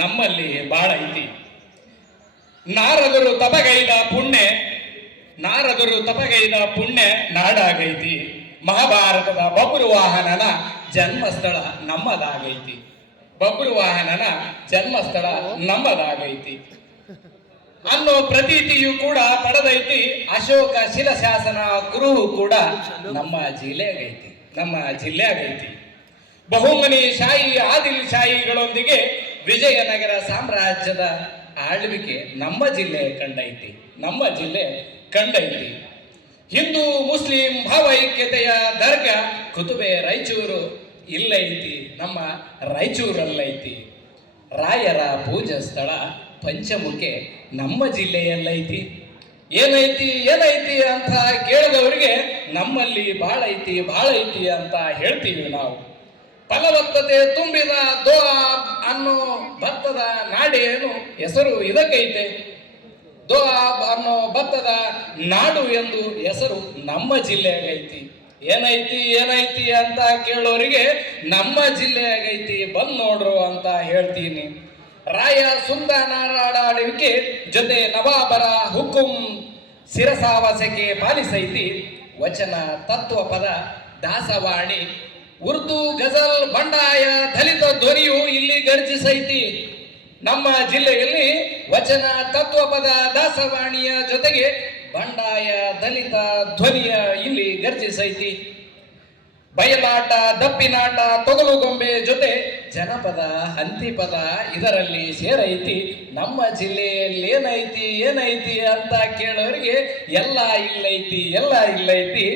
ನಮ್ಮಲ್ಲಿ ಬಾಳ ಐತಿ. ನಾರದರು ತಪಗೈದ ಪುಣ್ಯ ನಾಡಾಗೈತಿ. ಮಹಾಭಾರತದ ಬಬ್ರುವಾಹನನ ಜನ್ಮಸ್ಥಳ ನಮ್ಮದಾಗೈತಿ ಅನ್ನೋ ಪ್ರತೀತಿಯು ಕೂಡ ಪಡೆದೈತಿ. ಅಶೋಕ ಶಿಲಾಶಾಸನ ಕುರುಹು ಕೂಡ ನಮ್ಮ ಜಿಲ್ಲೆಯಾಗೈತಿ. ಬಹುಮನಿ ಶಾಹಿ ಆದಿಲ್ ಶಾಹಿಗಳೊಂದಿಗೆ ವಿಜಯನಗರ ಸಾಮ್ರಾಜ್ಯದ ಆಳ್ವಿಕೆ ನಮ್ಮ ಜಿಲ್ಲೆ ಕಂಡೈತಿ. ಹಿಂದೂ ಮುಸ್ಲಿಂ ಭಾವೈಕ್ಯತೆಯ ದರ್ಗಾ ಕುತುಬೆ ರಾಯಚೂರು ಇಲ್ಲೈತಿ, ನಮ್ಮ ರಾಯಚೂರಲ್ಲೈತಿ. ರಾಯರ ಪೂಜಾ ಸ್ಥಳ ಪಂಚಮುಖಿ ನಮ್ಮ ಜಿಲ್ಲೆಯಲ್ಲೈತಿ. ಏನೈತಿ ಅಂತ ಕೇಳಿದವರಿಗೆ ನಮ್ಮಲ್ಲಿ ಬಾಳ ಐತಿ ಅಂತ ಹೇಳ್ತೀವಿ ನಾವು. ಫಲವತ್ತತೆ ತುಂಬಿದ ದೋಆಬ್ ಅನ್ನೋ ಭತ್ತದ ನಾಡೇನು ಹೆಸರು ಇದಕ್ಕೈತೆ. ದೋಆಬ್ ಅನ್ನೋ ಭತ್ತದ ನಾಡು ಎಂದು ಹೆಸರು ನಮ್ಮ ಜಿಲ್ಲೆಯಾಗೈತಿ. ಏನೈತಿ ಅಂತ ಕೇಳೋರಿಗೆ ನಮ್ಮ ಜಿಲ್ಲೆಯಾಗೈತಿ, ಬಂದ್ ನೋಡ್ರು ಅಂತ ಹೇಳ್ತೀನಿ. ರಾಯ ಸುಲ್ತಾನರ ಆಳ್ವಿಕೆ ಜೊತೆ ನವಾಬರ ಹುಕುಂ ಶಿರಸಾವಸಕ್ಕೆ ಪಾಲಿಸೈತಿ. ವಚನ ತತ್ವ ಪದ ದಾಸವಾಣಿ ಉರ್ದು ಗಜಲ್ ಬಂಡಾಯ ದಲಿತ ಧ್ವನಿಯು ಇಲ್ಲಿ ಗರ್ಜಿಸೈತಿ. ನಮ್ಮ ಜಿಲ್ಲೆಯಲ್ಲಿ ವಚನ ತತ್ವಪದ ದಾಸವಾಣಿಯ ಜೊತೆಗೆ ಬಂಡಾಯ ದಲಿತ ಧ್ವನಿಯ ಇಲ್ಲಿ ಗರ್ಜಿಸೈತಿ. ಬಯಲಾಟ, ದಪ್ಪಿನಾಟ, ತೊಗಲುಗೊಂಬೆ ಜೊತೆ ಜನಪದ, ಹಂತಿಪದ ಇದರಲ್ಲಿ ಸೇರೈತಿ. ನಮ್ಮ ಜಿಲ್ಲೆಯಲ್ಲಿ ಏನೈತಿ ಅಂತ ಕೇಳೋರಿಗೆ ಎಲ್ಲ ಇಲ್ಲೈತಿ.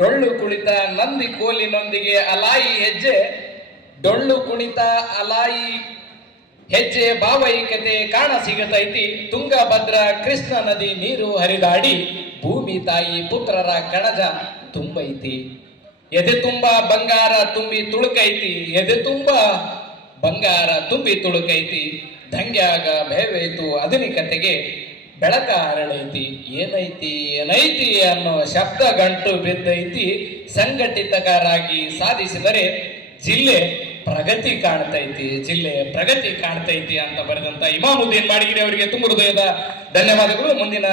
ಡೊಳ್ಳು ಕುಣಿತ, ನಂದಿ ಕೋಲಿನೊಂದಿಗೆ ಅಲಾಯಿ ಹೆಜ್ಜೆ ಭಾವೈಕ್ಯತೆ ಕಾಣ ಸಿಗತೈತಿ. ತುಂಗಭದ್ರಾ ಕೃಷ್ಣ ನದಿ ನೀರು ಹರಿದಾಡಿ ಭೂಮಿ ತಾಯಿ ಪುತ್ರರ ಕಣಜ ತುಂಬೈತಿ. ಎದೆ ತುಂಬ ಬಂಗಾರ ತುಂಬಿ ತುಳುಕೈತಿ. ದಂಗ್ಯಾಗ ಭಯವೈತು ಆಧುನಿಕತೆಗೆ ಬೆಳಕ ಅರಳೈತಿ. ಏನೈತಿ ಅನ್ನೋ ಶಬ್ದ ಗಂಟು ಬಿದ್ದೈತಿ. ಸಂಘಟಿತರಾಗಿ ಸಾಧಿಸಿದರೆ ಜಿಲ್ಲೆ ಪ್ರಗತಿ ಕಾಣ್ತೈತಿ ಅಂತ ಬರೆದಂತ ಇಮಾಮುದ್ದೀನ್ ಮಾಡಿಗಿರಿ ಅವರಿಗೆ ತುಂಬ ಹೃದಯದ ಧನ್ಯವಾದಗಳು. ಮುಂದಿನ